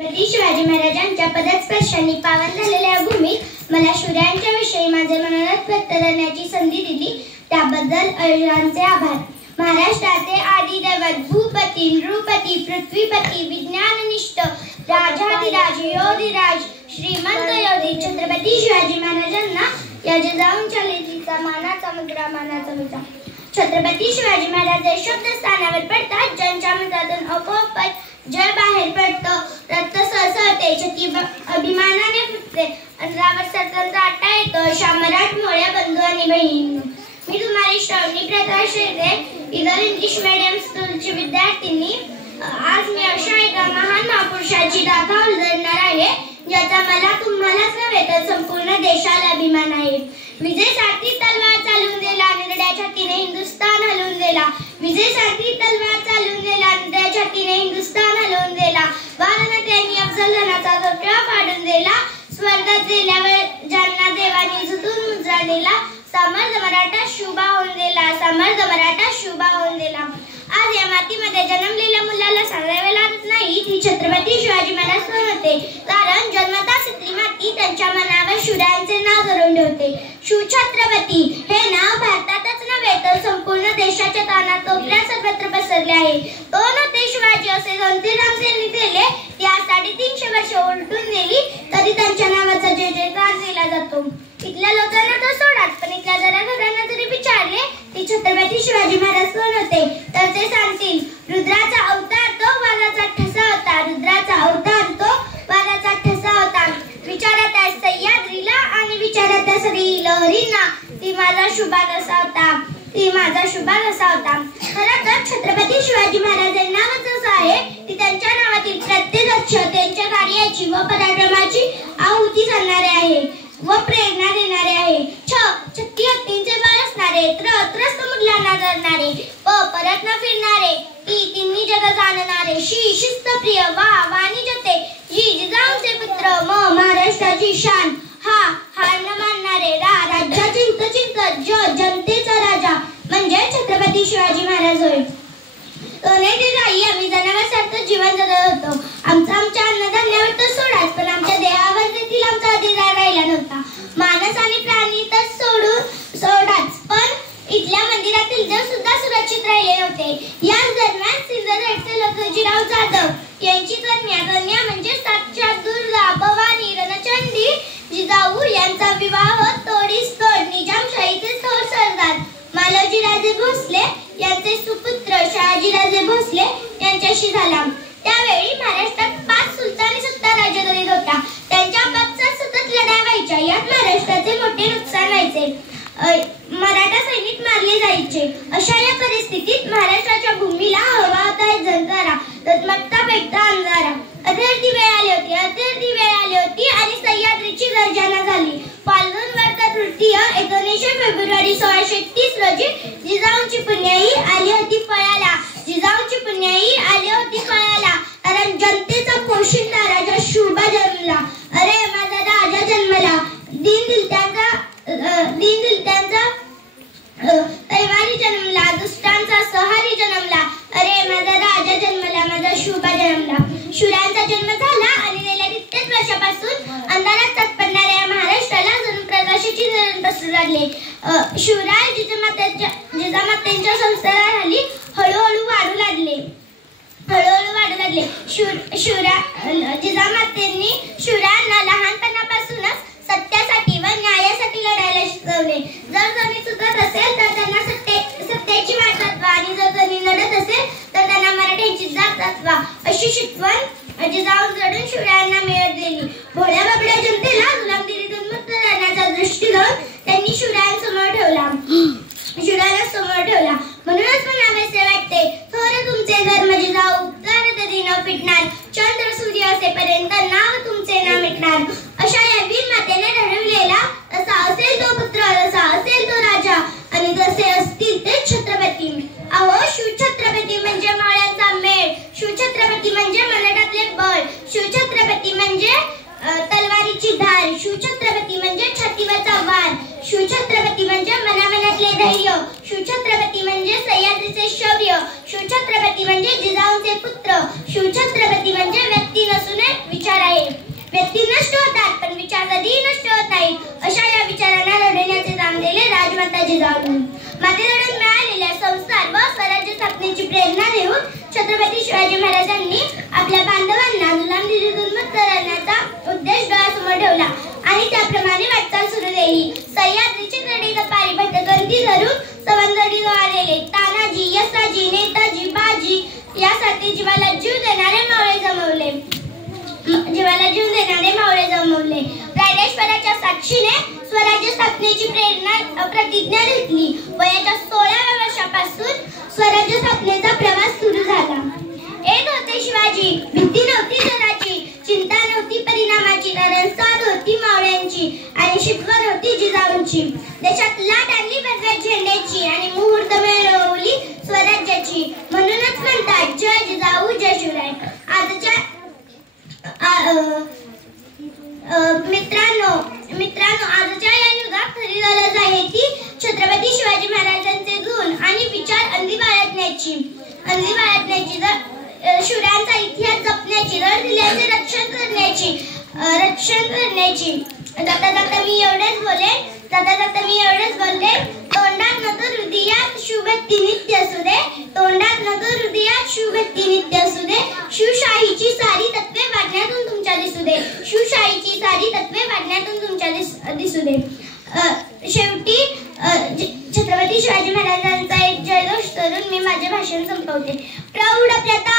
छत्रपती शिवाजी महाराजांच्या पदस्पर्शांनी पावन झालेल्या भूमीत मला शूरांच्या विषयी माझे मनोरथ व्यक्त करण्याची संधी दिली त्याबद्दल अयरांचे आभार। महाराष्ट्राचे आदि दैवत भूपती नृपती पृथ्वीपती विज्ञाननिष्ठ राजाधिराज योधिराज श्रीमंत योधी छत्रपती शिवाजी महाराजांना या जिजाऊंच्या लेखीचा मानाचा मुद्रा। छत्रपती शिवाजी महाराज हे शब्द स्थानावर पडतात ज्यांच्या मनातून आपोआपच जय बाहेर पडतं, रक्त सळसळते, छाती अभिमानाने फुटते, अंतरावर स्वतंत्र आटा येतो। अशा मराठमोळ्या बंधू आणि बहिणींनो, मी तुम्हारी श्रावणी प्रकाश इदल इंग्लिश मीडियम स्कूलची विद्यार्थिनी। आज मी अशा एका महान महापुरुषाची गाथा उलगडणार आहे ज्याचा मला तुम्हालाच नव्हे तर संपूर्ण देशाला अभिमान आहे। विजयसाठी तलवार चालून दिला, निर्ड्या छातीने हिंदुस्थान हलवून दिला। विजयसाठी तलवार चालून दिला, निर्ड्या छातीने हिंदुस्थान हलवून दिला। वानरत्यांनी अफजलखानाचा धोका पाडून दिला, स्वर्गात गेल्यावर ज्यांना देवाने झुतून मुजरा दिला। समर्थ मराठा शुभा होऊन दिला, समर्थ मराठा शुभा होऊन दिला। आज या मातीमध्ये जन्मलेल्या मुलाला सांगावे लागत नाही ती छत्रपती शिवाजी महाराज होते, कारण जन्मताच ती माती त्यांच्या मनावर शूरांचे नाव धरून ठेवते। शिवछत्रपती हे नाव भारतातच नव्हे तर संपूर्ण देशाच्या कानाकोपऱ्यात सर्वत्र पसरले आहे। दोन ते शिवाजी असे गंभीराम त्यांनी केले, त्या 350 वर्ष उलटून गेली तरी त्यांच्या नावाचा जय जयकार केला जातो। इथल्या लोकांना तर सोडाच, पण इथल्या घराघरांना जरी विचारले की छत्रपती शिवाजी महाराज कोण होते तर ते सांगतील रुद्राचा अवतार तो वाघाचा ठसा होता, रुद्राचा अवतार तो वाघाचा ठसा होता। विचारात आहे सह्याद्रीला आणि विचारात आहे सगळी लहरींना ती माझा शुभा कसा होता, ती माझा शुभा कसा होता। खरं तर छत्रपती शिवाजी महाराज हे नावच असं आहे की त्यांच्या नावातील प्रत्येक अक्षर त्यांच्या कार्याची व पराक्रमाची आहुती सांगणारे आहे व प्रेरणा देणारे आहे। छत्ती हत्तींचे बळ असणारे, त्रस्त मुलांना धरणारे, परत न फिरणारे, तिन्ही जग जाणणारे, शिस्तप्रिय वाणी जते, जिजाऊंचे पुत्र महाराष्ट्राची शान, हार न मानणारे, राज्याची हितचिंतक, जनतेचा राजा म्हणजे छत्रपती शिवाजी महाराज होय। सोन्याची गायी आम्ही जनावरांसारखं जीवन जगत होतो। आमच्या अन्नधान्यावर तर सोडाच, पण आमच्या देहावर देखील आमचा अधिकार राहिला नव्हता। माणूस आणि प्राणी तर सोडाच, पण इथल्या मंदिरातील देव सुद्धा सुरक्षित राहिले नव्हते। याच दरम्यान सिंधुदुर्गचे लखनजीराव जाधव यांची कन्या म्हणजे साक्षात दुर्गा भवानी रणचंडी जिजाऊ यांचा विवाह तोडीस तोड निजामशाहीचे थोर सरदार मालोजीराजे भोसले यांचे सुपुत्र शहाजीराजे भोसले यांच्याशी झाला। त्यावेळी महाराष्ट्रात 5 सुलतानी सत्ता राज्य करीत होत्या, त्यांच्या पक्षात सतत लढाई व्हायच्या, यात महाराष्ट्राचे मोठे नुकसान व्हायचे, मराठा सैनिक मारले जायचे। अशा या परिस्थितीत महाराष्ट्राच्या भूमीला हवा होता जंकारा, तत्मकता पेटता अंधारा। अधर्ती वेळ आली होती आणि सह्याद्रीची गर्जना झाली। फाल्गुन वद्य तृतीय 19 फेब्रुवारी 1630 रोजी जिजाऊंची पुण्याई आली होती फळाला, कारण जनतेचा पोशिंदा राजा शुभा जन्मला। अरे माझा राजा जन्मला, दीनदिलत्यांचा तैवारी जन्मला, दुष्टांचा सहारी जन्मला। अरे माझा राजा जन्मला, माझा शुभा जन्मला। शूरांचा जन्म झाला आणि गेल्या कित्येक वर्षापासून अंधारात तत्परणाऱ्या महाराष्ट्राला जणू प्रकाशाची किरण पसरू लागले। शिवराय जिजामातेंच्या संस्काराखाली हळूहळू वाढू लागले। जिजामातेंनी शूरांना लहानपणापासूनच सत्यासाठी व न्यायासाठी लढायला शिकवले। जर कोणी चुकत असेल तर त्यांना सत्याची वाट दाखवा आणि जर कोणी लढत असेल तर त्यांना मराठ्यांची जात दाखवा, अशी शिकवण जिजाऊ जडून शूरांना मिळत गेली। भोळ्या बाबड्या जनतेला गुलामगिरीतून मुक्त करण्याचा दृष्टिकोन त्यांनी शूरांसमोर ठेवला। म्हणूनच म्हणावेसे वाटते थोर तुमचे धर्म जिजाऊ, उपकार कधी न फिटणार, चंद्र सूर्य असेपर्यंत नाव तुमचे ना मिटणार। अशा या वीर मातेने ठरवलेला तसा असेल तो पुत्र, तसा असेल तो राजा आणि जसे असतील ते छत्रपती। अहो शिवछत्रपती म्हणजे माळ्यांचा मेळ, शिवछत्रपती म्हणजे मनातले बळ, शिवछत्रपती म्हणजे तलवारीची धार, शिवछत्रपती म्हणजे छातीवरचा वार, शिवछत्रपती म्हणजे मनामनातले धैर्य, शिवछत्रपती म्हणजे सह्याद्रीचे शौर्य, शिवछत्रपती म्हणजे जिजाऊंचे पुत्र, शिवछत्रपती म्हणजे व्यक्ती नसून घेऊन छत्रपती शिवाजी महाराजांनी आपल्या बांधवांना गुलामगिरीतून मुक्त करण्याचा उद्देश डोळ्यासमोर ठेवला आणि त्याप्रमाणे वाटचाल सुरू केली. सह्याद्रीची कडे पारिपट्ट गर्दी धरून सवंगडी आलेले तानाजी, यसाजी, नेताजी, बाजी यासाठी जीवाला जीव देणारे मावळे जमवले. रायरेश्वराच्या साक्षीने स्वराज्य स्थापनेची प्रतिज्ञा घेतली. वयाच्या 16व्या वर्षापासून स्वराज्य स्थापनेचा प्रवास सुरू झाला. येत होते शिवाजी, भीती नव्हती जराची, चिंता नव्हती परिणामाची, कारण साथ होती मावळ्यांची आणि शिकवण होती जिजाऊंची. देशात लाट आणली भगव्या झेंड्याची आणि मुहूर्त मिळवली स्वराज्याची. म्हणूनच म्हणतात जय जिजाऊ जय शिवराय. मित्रांनो आजच्या या युगात खरी गरज आहे ती छत्रपती शिवाजी महाराजांचे गुण आणि विचार अंगी बाळगण्याची, शिवरायांचा इतिहास जपण्याची, रणदिल्यांचे रक्षण करण्याची. जाता मी एवढेच बोलले. तोंडात नको हृदयात शिवभक्ती नित्य असू दे. तोंडात नको हृदयात शिवभक्ती नित्य असू दे. शिवशाहीची सारी तत्वे वाढण्यातून तुमच्या दिसू दे. शिवशाहीची सारी तत्वे वाढण्यातून तुमच्या दिसू दे. शेवटी छत्रपती शिवाजी महाराजांचा एक जयघोष करून मी माझे भाषण संपवते. प्रौढ प्रताप